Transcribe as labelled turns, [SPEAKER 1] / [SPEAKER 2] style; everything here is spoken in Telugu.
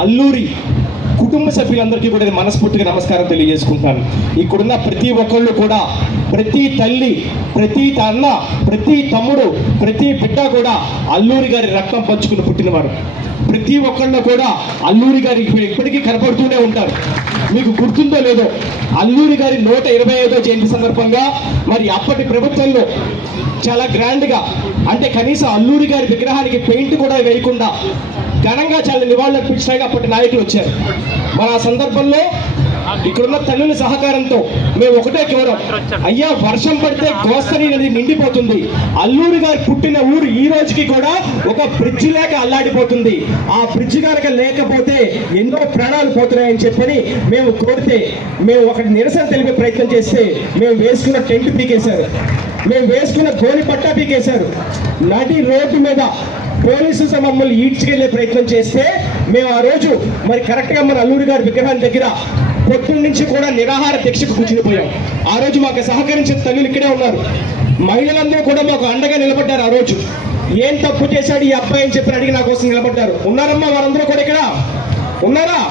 [SPEAKER 1] అల్లూరి కుటుంబ సభ్యులందరికీ కూడా నేను మనస్ఫూర్తిగా నమస్కారం తెలియజేసుకుంటున్నాను. ఇక్కడున్న ప్రతి ఒక్కళ్ళు కూడా ప్రతి తల్లి ప్రతి అన్న ప్రతి తమ్ముడు ప్రతి బిడ్డ కూడా అల్లూరి గారి రక్తం పంచుకుని పుట్టినవారు. ప్రతి ఒక్కళ్ళు కూడా అల్లూరి గారి ఇప్పటికీ కనపడుతూనే ఉంటారు. మీకు గుర్తుందో లేదో అల్లూరి గారి నూట ఇరవై ఐదో జయంతి సందర్భంగా మరి అప్పటి ప్రభుత్వంలో చాలా గ్రాండ్గా అంటే కనీసం అల్లూరి గారి విగ్రహానికి పెయింట్ కూడా వేయకుండా ఘనంగా చాలా నివాళులు అర్పించడానికి అప్పటి నాయకులు వచ్చారు. మన ఆ సందర్భంలో ఇక్కడున్న తల్లుల సహకారంతో మేము ఒకటే కోరం. అయ్యా వర్షం పడితే గోస్తని నది నిండిపోతుంది. అల్లూరి గారు పుట్టిన ఊరు ఈ రోజుకి కూడా ఒక బ్రిడ్జి లేక అల్లాడిపోతుంది. ఆ బ్రిడ్జి కనుక లేకపోతే ఎన్నో ప్రాణాలు పోతున్నాయని చెప్పని మేము కోరితే మేము ఒక నిరసన తెలిపే ప్రయత్నం చేస్తే మేము వేసుకున్న టెంట్ పీకేశారు. మేము వేసుకున్న గోని పట్టా పీకేశారు. నడి రోడ్డు మీద పోలీసు మమ్మల్ని ఈడ్చుకెళ్ళే ప్రయత్నం చేస్తే మేము ఆ రోజు మరి కరెక్ట్గా మన అల్లూరి గారి విగ్రహం దగ్గర పొద్దున్న నుంచి కూడా నిరాహార దీక్షకు కూర్చునిపోయాం. ఆ రోజు మాకు సహకరించిన తల్లులు ఇక్కడే ఉన్నారు. మహిళలందరూ కూడా మాకు అండగా నిలబడ్డారు ఆ రోజు. ఏం తప్పు చేశాడు ఈ అబ్బాయి అని చెప్పి అడిగి నా కోసం నిలబడ్డారు. ఉన్నారమ్మా వారందరూ కూడా ఇక్కడ? ఉన్నారా?